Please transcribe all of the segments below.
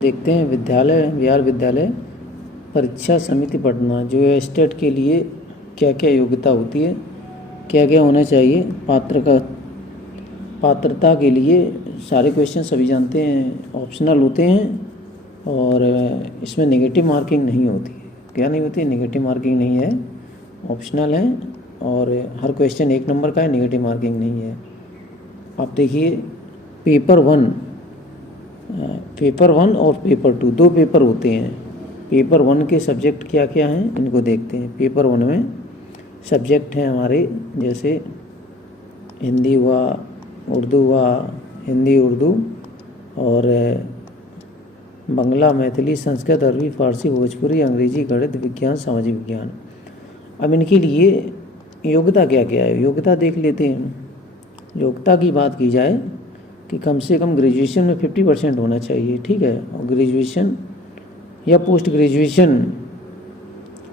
देखते हैं विद्यालय बिहार विद्यालय परीक्षा समिति पटना जो है स्टेट के लिए क्या क्या योग्यता होती है, क्या क्या होना चाहिए पात्रता के लिए। सारे क्वेश्चन सभी जानते हैं, ऑप्शनल होते हैं और इसमें नेगेटिव मार्किंग नहीं होती है। क्या नहीं होती है? नेगेटिव मार्किंग नहीं है, ऑप्शनल है और हर क्वेश्चन 1 नंबर का है, नेगेटिव मार्किंग नहीं है। आप देखिए पेपर वन और पेपर 2 दो पेपर होते हैं। पेपर 1 के सब्जेक्ट क्या क्या हैं इनको देखते हैं। पेपर 1 में सब्जेक्ट हैं हमारे जैसे हिंदी हुआ, उर्दू हुआ, हिंदी उर्दू और बांग्ला, मैथिली, संस्कृत, अरबी, फारसी, भोजपुरी, अंग्रेजी, गणित, विज्ञान, सामाजिक विज्ञान। अब इनके लिए योग्यता क्या क्या है, योग्यता देख लेते हैं। योग्यता की बात की जाए कि कम से कम ग्रेजुएशन में 50% होना चाहिए, ठीक है, और ग्रेजुएशन या पोस्ट ग्रेजुएशन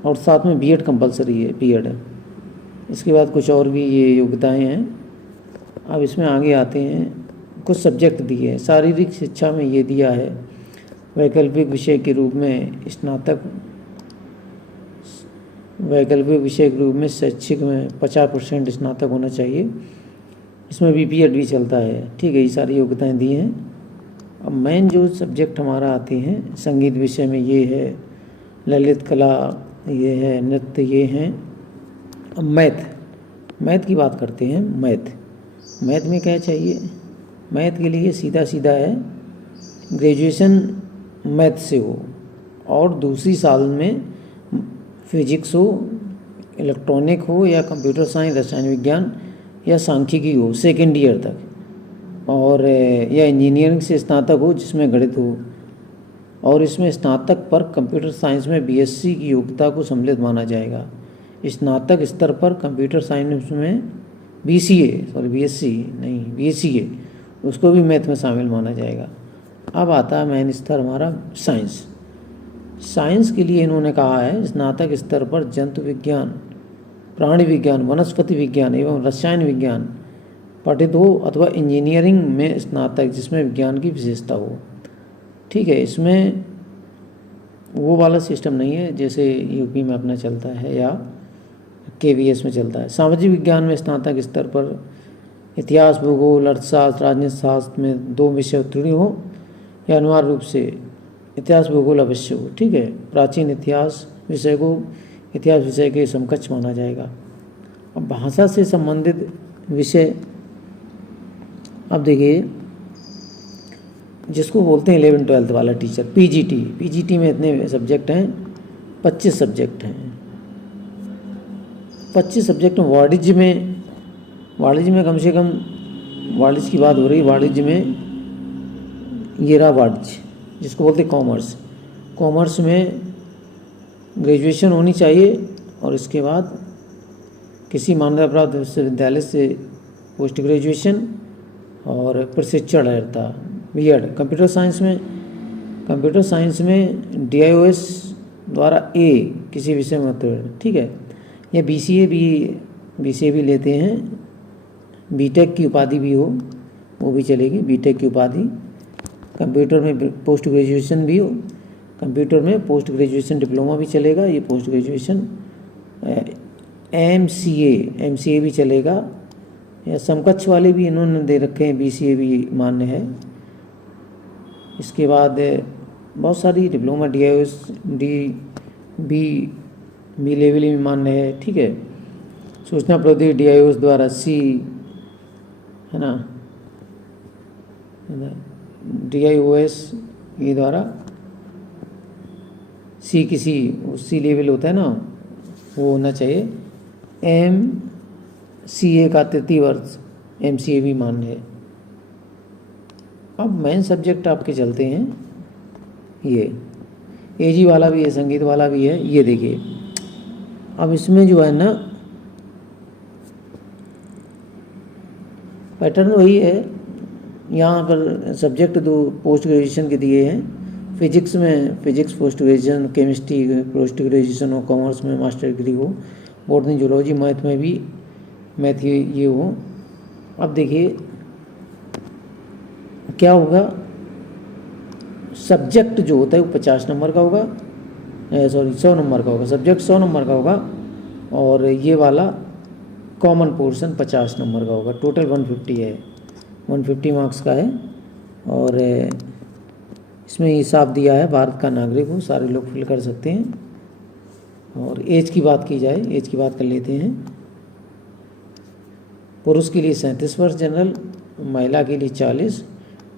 और साथ में बीएड कंपलसरी है, बीएड। इसके बाद कुछ और भी ये योग्यताएं हैं। अब इसमें आगे आते हैं, कुछ सब्जेक्ट दिए हैं। शारीरिक शिक्षा में ये दिया है वैकल्पिक विषय के रूप में वैकल्पिक विषय के रूप में शैक्षिक में 50% स्नातक होना चाहिए। इसमें भी बीएड भी चलता है, ठीक है। ये सारी योग्यताएं दी हैं। अब मेन जो सब्जेक्ट हमारा आते हैं संगीत विषय में ये है, ललित कला ये है, नृत्य ये हैं। अब मैथ की बात करते हैं। मैथ में क्या चाहिए? मैथ के लिए सीधा सीधा है, ग्रेजुएशन मैथ से हो और दूसरी साल में फिजिक्स हो, इलेक्ट्रॉनिक हो या कंप्यूटर साइंस, रसायन विज्ञान या सांख्यिकी हो सेकेंड ईयर तक, और या इंजीनियरिंग से स्नातक हो जिसमें गणित हो। और इसमें स्नातक पर कंप्यूटर साइंस में बीएससी की योग्यता को सम्मिलित माना जाएगा। स्नातक स्तर पर कंप्यूटर साइंस में बीएससी उसको भी मैथ में शामिल माना जाएगा। अब आता है मेन स्तर हमारा साइंस के लिए इन्होंने कहा है स्नातक स्तर पर जंतु विज्ञान, प्राणी विज्ञान, वनस्पति विज्ञान एवं रसायन विज्ञान पठित हो अथवा इंजीनियरिंग में स्नातक जिसमें विज्ञान की विशेषता हो, ठीक है। इसमें वो वाला सिस्टम नहीं है जैसे यूपी में अपना चलता है या केवीएस में चलता है। सामाजिक विज्ञान में स्नातक स्तर पर इतिहास, भूगोल, अर्थशास्त्र, राजनीति शास्त्र में 2 विषय उत्तीर्ण हो या अनिवार्य रूप से इतिहास भूगोल अवश्य हो, ठीक है। प्राचीन इतिहास विषय को इतिहास विषय के समकक्ष माना जाएगा। अब भाषा से संबंधित विषय, अब देखिए जिसको बोलते हैं 11-12 वाला टीचर, पीजीटी में इतने सब्जेक्ट हैं, 25 सब्जेक्ट हैं। 25 सब्जेक्ट में वाणिज्य में कम से कम, वाणिज्य की बात हो रही, वाणिज्य में ये रहा वाणिज्य जिसको बोलते हैं कॉमर्स में ग्रेजुएशन होनी चाहिए और इसके बाद किसी मान्यता प्राप्त विश्वविद्यालय से पोस्ट ग्रेजुएशन और प्रशिक्षण रहता बीएड। कंप्यूटर साइंस में DIOS द्वारा A किसी विषय में उत्तीर्ण, ठीक है। या BCA भी लेते हैं, बीटेक की उपाधि भी हो वो भी चलेगी, बीटेक की उपाधि। कंप्यूटर में पोस्ट ग्रेजुएशन भी हो, कंप्यूटर में पोस्ट ग्रेजुएशन डिप्लोमा भी चलेगा, ये पोस्ट ग्रेजुएशन। MCA भी चलेगा, या समकक्ष वाले भी इन्होंने दे रखे हैं, BCA भी मान्य है। इसके बाद बहुत सारी डिप्लोमा DIOS बी लेवल में मान्य है, ठीक है। सूचना प्रौद्योगिकी DIOS द्वारा C है ना, DIOS ये द्वारा C लेवल होता है ना, वो होना चाहिए। MCA का 3 वर्ष MCA भी मान्य है। अब मेन सब्जेक्ट आपके चलते हैं, ये AG वाला भी है, संगीत वाला भी है। ये देखिए अब इसमें जो है ना पैटर्न वही है। यहाँ पर सब्जेक्ट 2 पोस्ट ग्रेजुएशन के दिए हैं। Physics post graduation, chemistry post graduation हो, कॉमर्स में मास्टर डिग्री हो, बॉटनी जूलॉजी, मैथ में भी ये हो। अब देखिए क्या होगा, सब्जेक्ट जो होता है वो 50 नंबर का होगा, सॉरी 100 नंबर का होगा, सब्जेक्ट 100 नंबर का होगा, और ये वाला कॉमन पोर्शन 50 नंबर का होगा। टोटल 150 है, 150 मार्क्स का है। और इसमें हिसाब दिया है भारत का नागरिक हो, सारे लोग फिल कर सकते हैं। और एज की बात की जाए, एज की बात कर लेते हैं। पुरुष के लिए 37 वर्ष जनरल, महिला के लिए 40,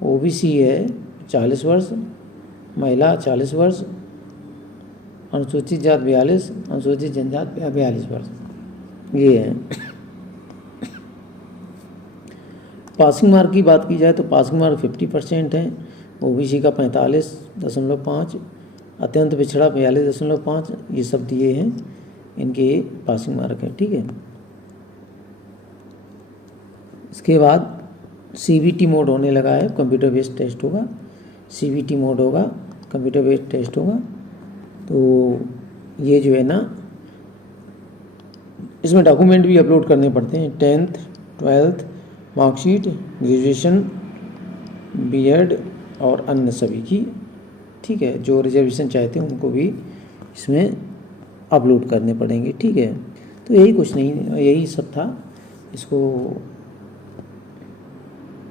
ओबीसी है 40 वर्ष, महिला 40 वर्ष, अनुसूचित जात 42, अनुसूचित जनजात 42 वर्ष, ये है। पासिंग मार्क की बात की जाए तो पासिंग मार्क 50% है, ओबीसी का 45.5, अत्यंत पिछड़ा 42.5, ये सब दिए हैं, इनके पासिंग मार्क है, ठीक है। इसके बाद सीबीटी मोड होने लगा है, कंप्यूटर बेस्ड टेस्ट होगा, सीबीटी मोड होगा, कंप्यूटर बेस्ड टेस्ट होगा। तो ये जो है ना, इसमें डॉक्यूमेंट भी अपलोड करने पड़ते हैं, 10th 12th marksheet, graduation, BEd और अन्य सभी की, ठीक है। जो रिजर्वेशन चाहते हैं उनको भी इसमें अपलोड करने पड़ेंगे, ठीक है। तो यही कुछ नहीं, यही सब था, इसको